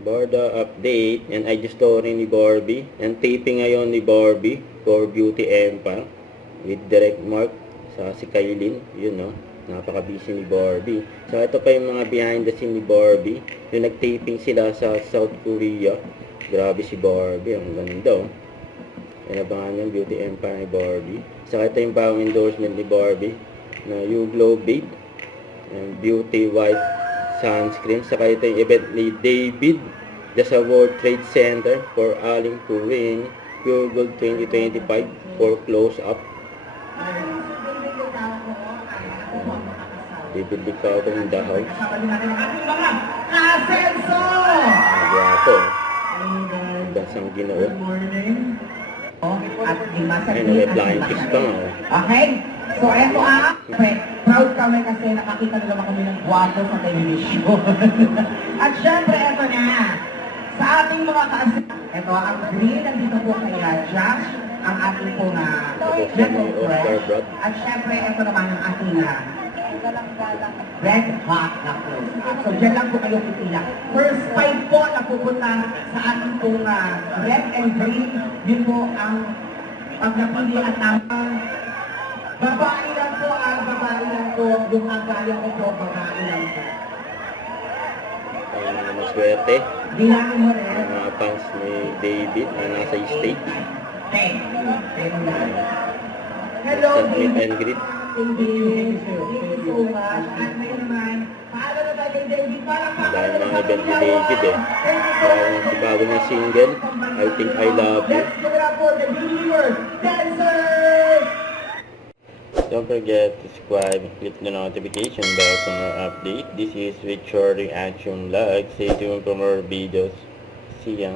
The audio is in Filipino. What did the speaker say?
Borda update. And IG story ni Barbie. And taping ngayon ni Barbie for Beauty Empire with Direct Mark sa si Kailin. Yun, no? Napaka-busy ni Barbie. So, ito pa yung mga behind the scene ni Barbie. Yung nag-taping sila sa South Korea. Grabe si Barbie. Ang ganda, oh. Inabangan yung Beauty Empire ni Barbie. Saka ito yung bagong endorsement ni Barbie na You Glow Babe and Beauty White Sunscreen. Saka ito yung event ni David sa World Trade Center for Aling to win Pure Gold 2025 for close-up. David Licao in the house. Nagwapo. Dasang Ginoo. At Ay, nag-flying kiss pa nga. Okay? So, eto proud kami kasi nakakita na naman kami ng gwapo sa television. At syempre, eto na. Sa ating mga eto, ang green, nandito po kay Josh, ang ating po na Metro Fresh. At syempre, eto naman ang ating red hot na close. So, dyan lang po kayo pipila. First five po na pupunta sa ating pong red and green. Yun po ang pagnapili at tamang babae lang po ang babae lang po. Yung agaya ko po, babae lang po. Ay, mga maswerte. Bilangin mo rin. Ang mga fans ni David na nasa stage. Hello, Meet and greet. Thank you so much. At ngayon naman, paalam na tayo kay David. Dahil mga event ni David eh. Dahil si bago na single, I Think I Love You. Let's give it up for the viewers, dancers! Don't forget to subscribe and click the notification bell for more update. This is Richard Reaction Vlog. Stay tuned for more videos. See ya.